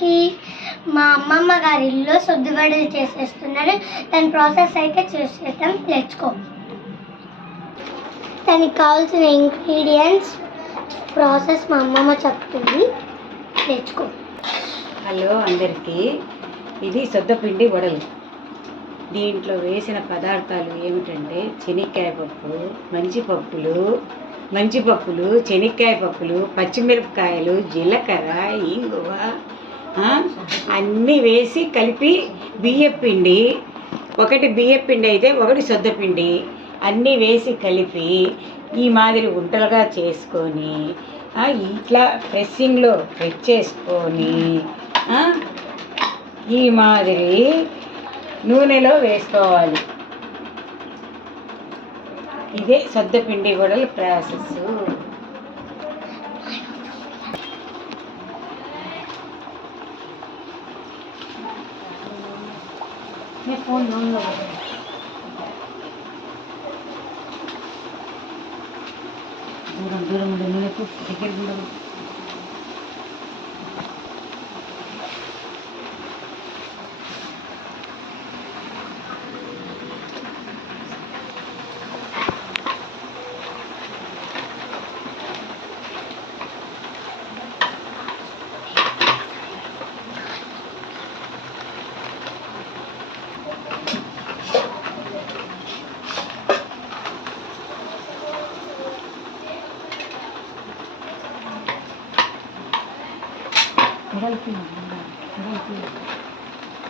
వచ్చేసరికి మా అమ్మమ్మ గారి ఇల్లు సొద్దుగడలు చేసేస్తున్నారు. దాని ప్రాసెస్ అయితే చూసేద్దాం. లెట్స్. దానికి కావాల్సిన ఇంగ్రీడియంట్స్ ప్రాసెస్ మా అమ్మమ్మ చెప్తుంది. లెట్స్. హలో అందరికీ, ఇది సొద్దపిండి వడలు. దీంట్లో వేసిన పదార్థాలు ఏమిటంటే శనక్కాయ పప్పు, మంచిపప్పులు, శనక్కాయ పప్పులు, పచ్చిమిరపకాయలు, జీలకర్ర, ఇంగువ అన్నీ వేసి కలిపి బియ్యపిండి, ఒకటి బియ్యపిండి అయితే ఒకటి సొద్దపిండి అన్నీ వేసి కలిపి ఈ మాదిరి ఉంటలుగా చేసుకొని ఇట్లా ప్రెస్సింగ్లో ప్రెస్ చేసుకొని ఈ మాదిరి నూనెలో వేసుకోవాలి. ఇదే సొద్దపిండి వడల ప్రాసెస్. ఫోన్ నూనెలో దూరం నూనెకు దగ్గర ఉండదు.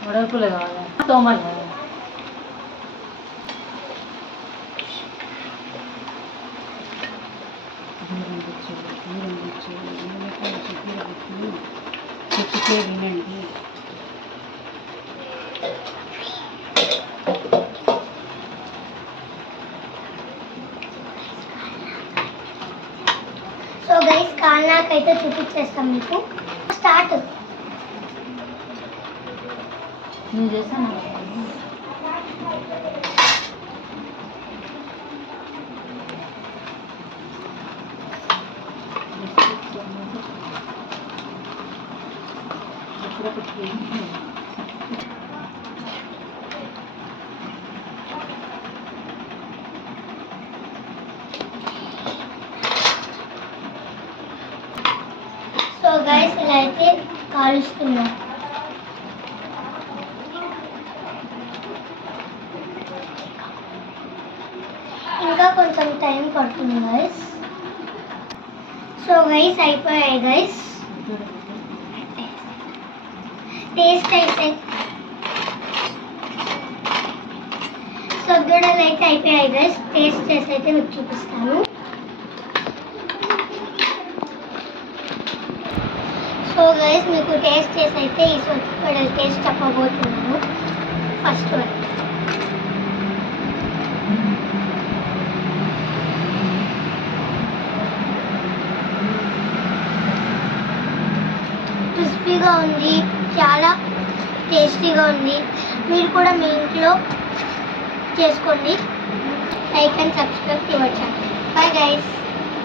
వడల్పులు కావాలి తోమలు వినండి. సో గైస్, కాల్నాకైతే చూపించేస్తాం మీకు. స్టార్ట్. నేను చేస్తాను. సో గైస్, ఇలా అయితే కాలుస్తున్నాం. ఇంకా కొంచెం టైం పడుతుంది గైస్. సో గైస్, అయిపోయాయి గైస్. టేస్ట్ అయితే సొద్దుడలు అయితే అయిపోయాయి గైస్. టేస్ట్ చేసి అయితే మీకు చూపిస్తాను. సో గైస్, మీకు టేస్ట్ చేసి అయితే ఈ సొద్దుడలు టేస్ట్ చెప్పబోతున్నాను. First one. క్రిస్పీగా ఉంది, చాలా టేస్టీగా ఉంది. మీరు కూడా మీ ఇంట్లో చేసుకోండి. Like and subscribe to our channel. Bye guys.